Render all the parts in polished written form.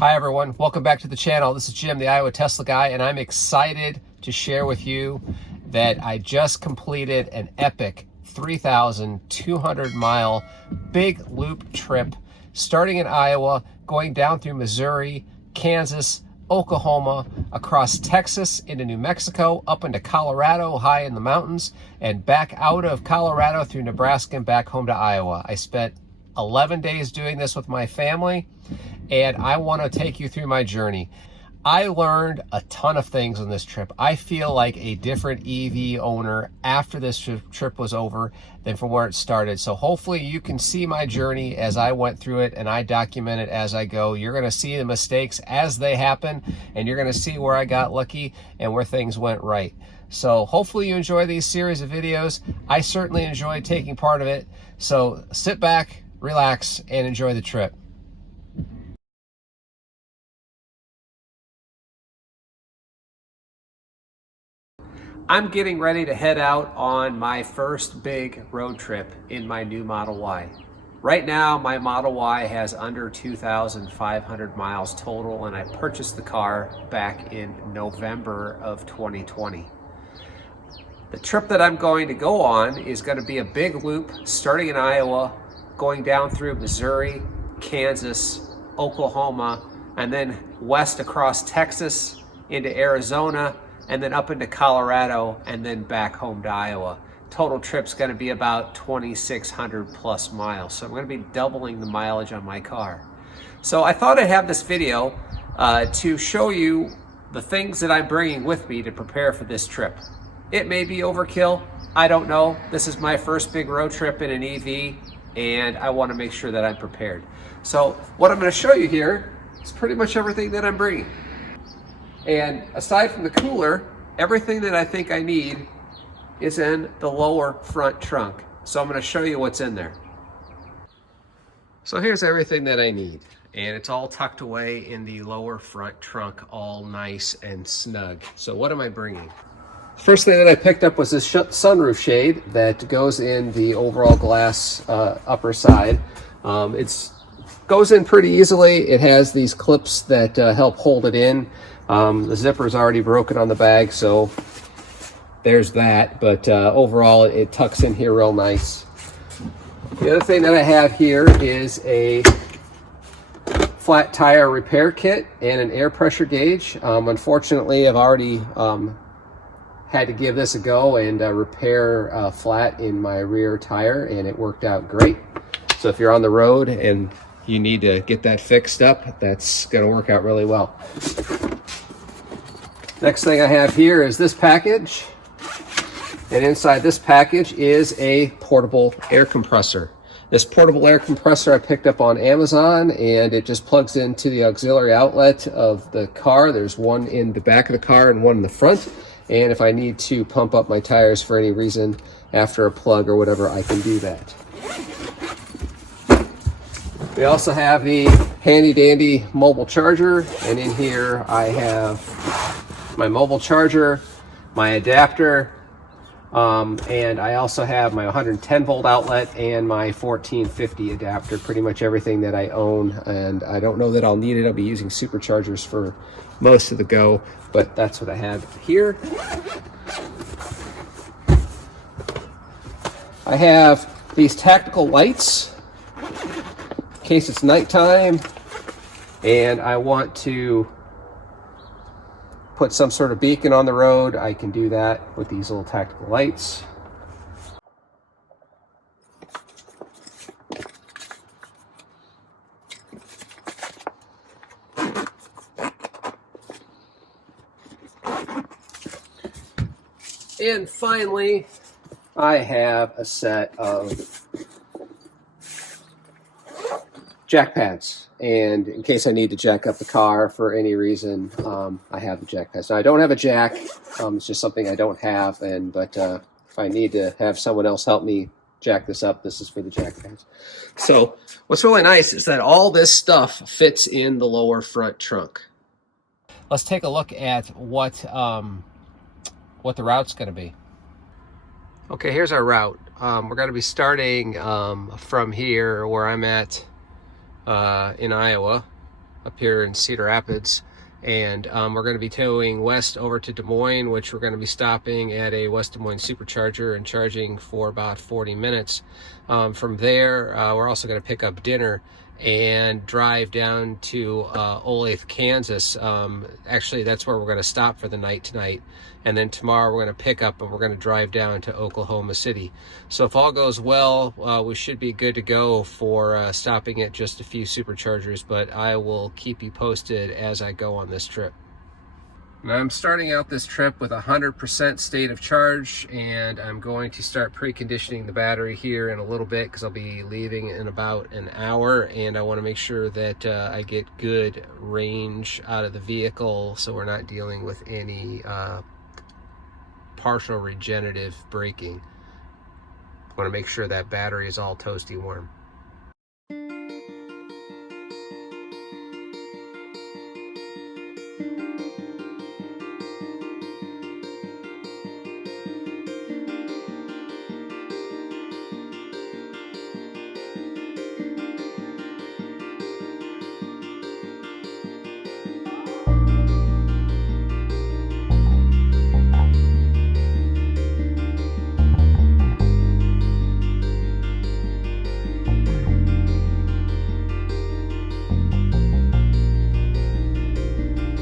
Hi everyone, welcome back to the channel. This is Jim, the Iowa Tesla guy, and I'm excited to share with you that I just completed an epic 3,200 mile big loop trip starting in Iowa, going down through Missouri, Kansas, Oklahoma, across Texas into New Mexico, up into Colorado, high in the mountains, and back out of Colorado through Nebraska and back home to Iowa. I spent 11 days doing this with my family, and I want to take you through my journey. I learned a ton of things on this trip. I feel like a different EV owner after this trip was over than from where it started. So hopefully you can see my journey as I went through it, and I document it as I go. You're going to see the mistakes as they happen, and you're going to see where I got lucky and where things went right. So hopefully you enjoy these series of videos. I certainly enjoyed taking part of it. So sit back, relax, and enjoy the trip. I'm getting ready to head out on my first big road trip in my new Model Y. Right now, my Model Y has under 2,500 miles total, and I purchased the car back in November of 2020. The trip that I'm going to go on is going to be a big loop starting in Iowa, going down through Missouri, Kansas, Oklahoma, and then west across Texas into Arizona, and then up into Colorado, and then back home to Iowa. Total trip's gonna be about 2,600 plus miles. So I'm gonna be doubling the mileage on my car. So I thought I'd have this video to show you the things that I'm bringing with me to prepare for this trip. It may be overkill, I don't know. This is my first big road trip in an EV, and I wanna make sure that I'm prepared. So what I'm gonna show you here is pretty much everything that I'm bringing. And aside from the cooler, everything that I think I need is in the lower front trunk. So I'm going to show you what's in there. So here's everything that I need. And it's all tucked away in the lower front trunk, all nice and snug. So what am I bringing? First thing that I picked up was this sunroof shade that goes in the overall glass upper side. It goes in pretty easily. It has these clips that help hold it in. The zipper is already broken on the bag, so there's that, but overall it tucks in here real nice. The other thing that I have here is a flat tire repair kit and an air pressure gauge. Unfortunately, I've already had to give this a go and repair a flat in my rear tire, and it worked out great. So if you're on the road and you need to get that fixed up, that's going to work out really well. Next thing I have here is this package, and inside this package is a portable air compressor. This portable air compressor I picked up on Amazon, and it just plugs into the auxiliary outlet of the car. There's one in the back of the car and one in the front, and if I need to pump up my tires for any reason after a plug or whatever, I can do that. We also have the handy dandy mobile charger, and in here I have my mobile charger, my adapter, and I also have my 110 volt outlet and my 1450 adapter, pretty much everything that I own. And I don't know that I'll need it. I'll be using Superchargers for most of the go, but that's what I have here. I have these tactical lights in case it's nighttime and I want to put some sort of beacon on the road. I can do that with these little tactical lights. And finally, I have a set of jack pads, and in case I need to jack up the car for any reason, I have the jack pads. Now I don't have a jack, it's just something I don't have, but if I need to have someone else help me jack this up, this is for the jack pads. So what's really nice is that all this stuff fits in the lower front trunk. Let's take a look at what the route's going to be. Okay, here's our route. We're going to be starting from here where I'm at in Iowa, up here in Cedar Rapids. And we're going to be towing west over to Des Moines, which we're going to be stopping at a West Des Moines Supercharger and charging for about 40 minutes. From there, we're also going to pick up dinner and drive down to Olathe, Kansas. Actually, that's where we're going to stop for the night tonight. And then tomorrow we're going to pick up and we're going to drive down to Oklahoma City. So if all goes well, we should be good to go for stopping at just a few Superchargers, but I will keep you posted as I go on this trip. Now I'm starting out this trip with 100% state of charge, and I'm going to start preconditioning the battery here in a little bit because I'll be leaving in about an hour, and I want to make sure that I get good range out of the vehicle so we're not dealing with any partial regenerative braking. I want to make sure that battery is all toasty warm.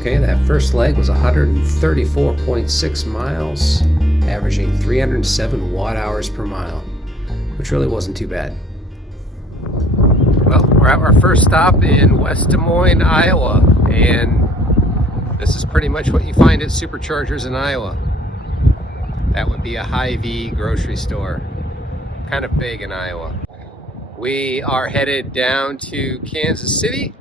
Okay, that first leg was 134.6 miles, averaging 307 watt-hours per mile, which really wasn't too bad. Well, we're at our first stop in West Des Moines, Iowa, and this is pretty much what you find at Superchargers in Iowa. That would be a Hy-Vee grocery store, kind of big in Iowa. We are headed down to Kansas City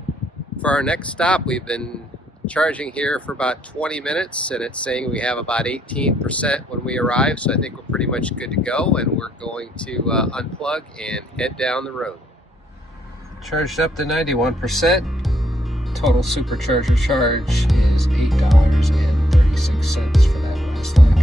for our next stop. We've been charging here for about 20 minutes, and it's saying we have about 18% when we arrive, so I think we're pretty much good to go, and we're going to unplug and head down the road. Charged up to 91%. Total Supercharger charge is $8.36 for that last leg.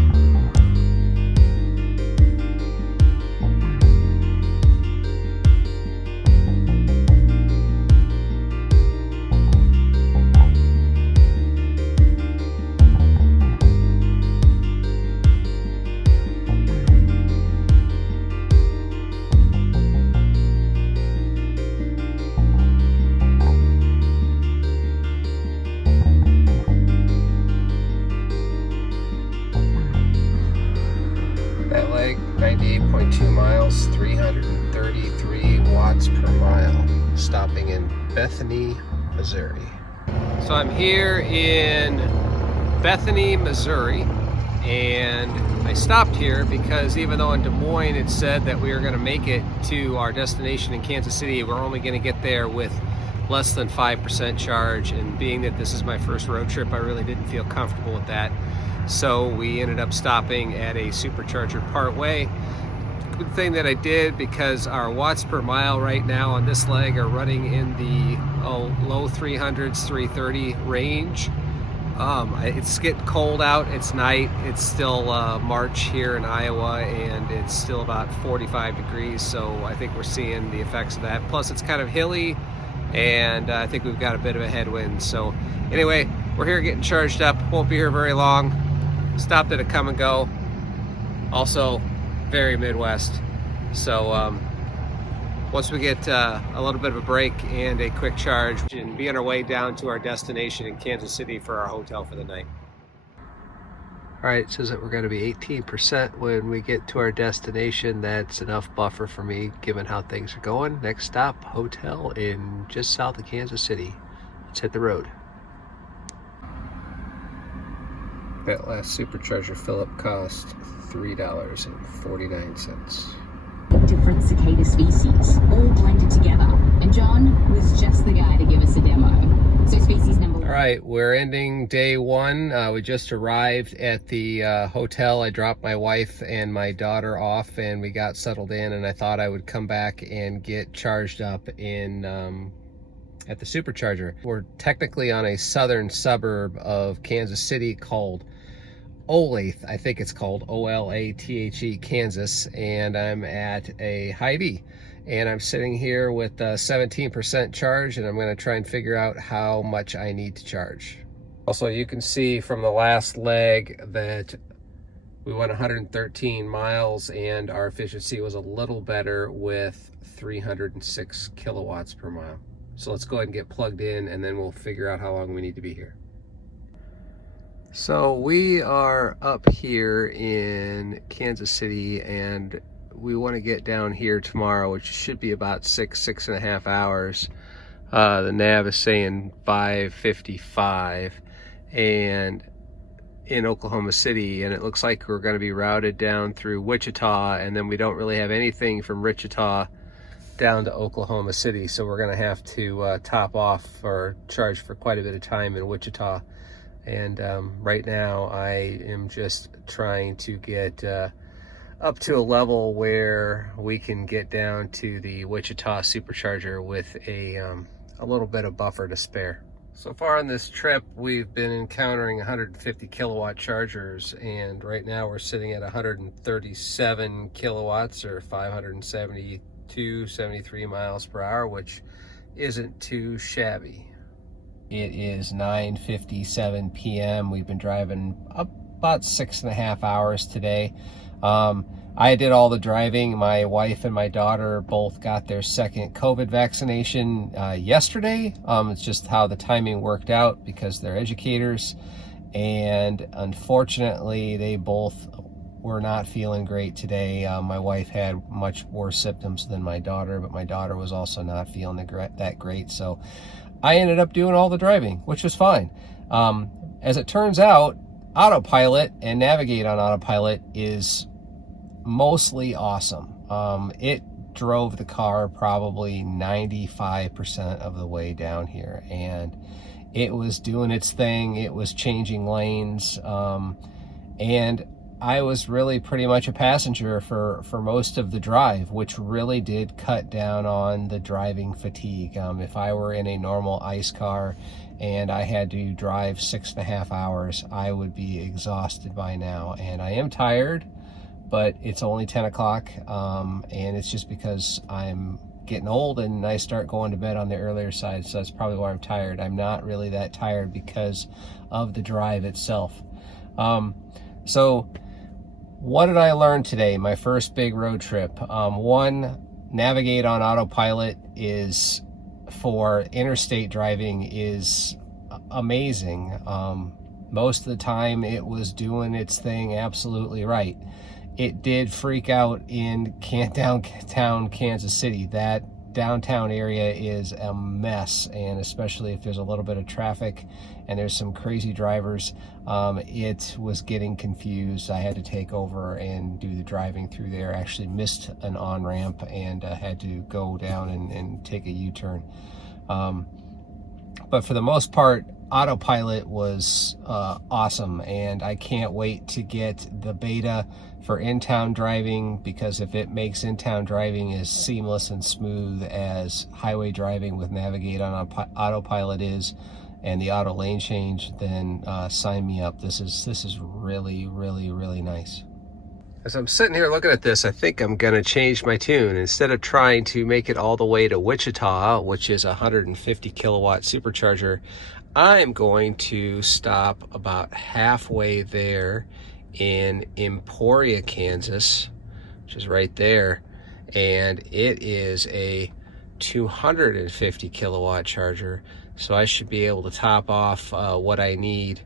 That leg, 98.2 miles, 333 watts per mile, stopping in Bethany, Missouri. So I'm here in Bethany, Missouri, and I stopped here because even though in Des Moines it said that we were going to make it to our destination in Kansas City, we're only going to get there with less than 5% charge, and being that this is my first road trip, I really didn't feel comfortable with that. So we ended up stopping at a Supercharger part way. Good thing that I did, because our watts per mile right now on this leg are running in the low 300s, 330 range. It's getting cold out, it's night, it's still March here in Iowa, and it's still about 45 degrees, so I think we're seeing the effects of that. Plus it's kind of hilly, and I think we've got a bit of a headwind. So anyway, we're here getting charged up, won't be here very long. Stopped at a come and go, also very Midwest. So once we get a little bit of a break and a quick charge, and be on our way down to our destination in Kansas City for our hotel for the night. All right, it says that we're going to be 18% when we get to our destination. That's enough buffer for me given how things are going. Next stop, hotel in just south of Kansas City. Let's hit the road. That last Supercharger fill-up cost $3.49. Different cicada species, all blended together. And John was just the guy to give us a demo. So species number one. All right, we're ending day one. We just arrived at the hotel. I dropped my wife and my daughter off, and we got settled in, and I thought I would come back and get charged up in at the Supercharger. We're technically on a southern suburb of Kansas City called Olathe, I think it's called, O-L-A-T-H-E, Kansas, and I'm at a Hy-Vee. And I'm sitting here with 17% charge, and I'm going to try and figure out how much I need to charge. Also, you can see from the last leg that we went 113 miles, and our efficiency was a little better with 306 kilowatts per mile. So let's go ahead and get plugged in, and then we'll figure out how long we need to be here. So we are up here in Kansas City, and we want to get down here tomorrow, which should be about 6.5 hours. The nav is saying 5:55, and in Oklahoma City, and it looks like we're going to be routed down through Wichita, and then we don't really have anything from Wichita down to Oklahoma City, so we're going to have to top off or charge for quite a bit of time in Wichita. And right now I am just trying to get up to a level where we can get down to the Wichita Supercharger with a little bit of buffer to spare. So far on this trip, we've been encountering 150 kilowatt chargers, and right now we're sitting at 137 kilowatts, or 573 miles per hour, which isn't too shabby. It is 9:57 p.m. We've been driving about 6.5 hours today. I did all the driving. My wife and my daughter both got their second COVID vaccination yesterday. It's just how the timing worked out because they're educators, and unfortunately they both were not feeling great today. My wife had much worse symptoms than my daughter, but my daughter was also not feeling that great, so I ended up doing all the driving, which was fine. As it turns out, autopilot and navigate on autopilot is mostly awesome. It drove the car probably 95% of the way down here, and it was doing its thing. It was changing lanes, and I was really pretty much a passenger for most of the drive, which really did cut down on the driving fatigue. If I were in a normal ICE car and I had to drive 6.5 hours, I would be exhausted by now. And I am tired, but it's only 10 o'clock, and it's just because I'm getting old and I start going to bed on the earlier side, so that's probably why I'm tired. I'm not really that tired because of the drive itself. So what did I learn today? My first big road trip. One, navigate on autopilot is for interstate driving is amazing. Most of the time it was doing its thing absolutely right. It did freak out in downtown Kansas City. That downtown area is a mess, and especially if there's a little bit of traffic and there's some crazy drivers, it was getting confused. I had to take over and do the driving through there. I actually missed an on-ramp and had to go down and take a U-turn. But for the most part, autopilot was awesome, and I can't wait to get the beta for in-town driving, because if it makes in-town driving as seamless and smooth as highway driving with navigate on autopilot is, and the auto lane change, then sign me up. This is really, really, really nice. As I'm sitting here looking at this, I think I'm gonna change my tune. Instead of trying to make it all the way to Wichita, which is a 150 kilowatt supercharger, I'm going to stop about halfway there in Emporia, Kansas, which is right there, and it is a 250 kilowatt charger, so I should be able to top off what I need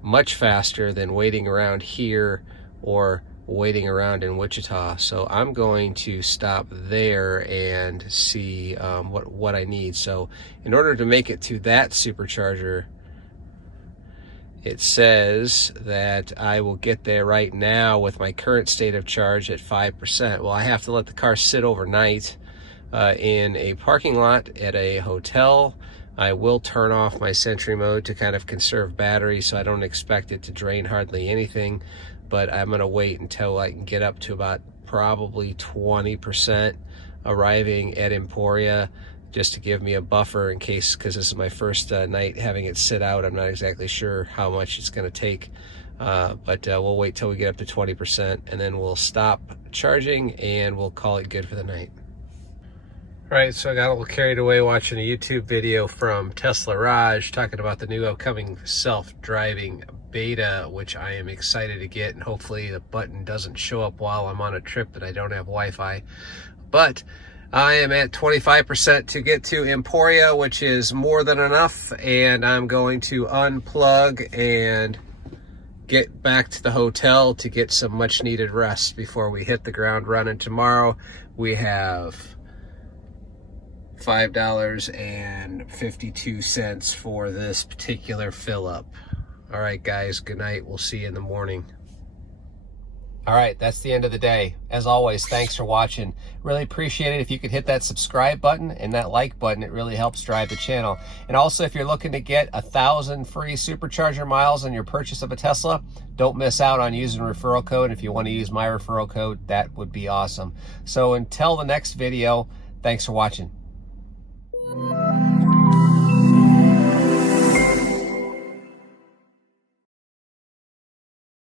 much faster than waiting around here or waiting around in Wichita. So I'm going to stop there and see what I need. So in order to make it to that supercharger, it says that I will get there right now with my current state of charge at 5%. Well, I have to let the car sit overnight in a parking lot at a hotel. I will turn off my Sentry mode to kind of conserve battery, so I don't expect it to drain hardly anything, but I'm gonna wait until I can get up to about probably 20% arriving at Emporia, just to give me a buffer in case, because this is my first night having it sit out. I'm not exactly sure how much it's going to take but we'll wait till we get up to 20% and then we'll stop charging and we'll call it good for the night. All right, so I got a little carried away watching a YouTube video from Tesla Raj talking about the new upcoming self-driving beta, which I am excited to get, and hopefully the button doesn't show up while I'm on a trip that I don't have Wi-Fi. But I am at 25% to get to Emporia, which is more than enough, and I'm going to unplug and get back to the hotel to get some much needed rest before we hit the ground running. Tomorrow we have $5.52 for this particular fill up. All right, guys, good night. We'll see you in the morning. All right, that's the end of the day. As always, thanks for watching. Really appreciate it if you could hit that subscribe button and that like button. It really helps drive the channel. And also, if you're looking to get 1,000 free Supercharger miles on your purchase of a Tesla, don't miss out on using referral code. If you want to use my referral code, that would be awesome. So until the next video, thanks for watching.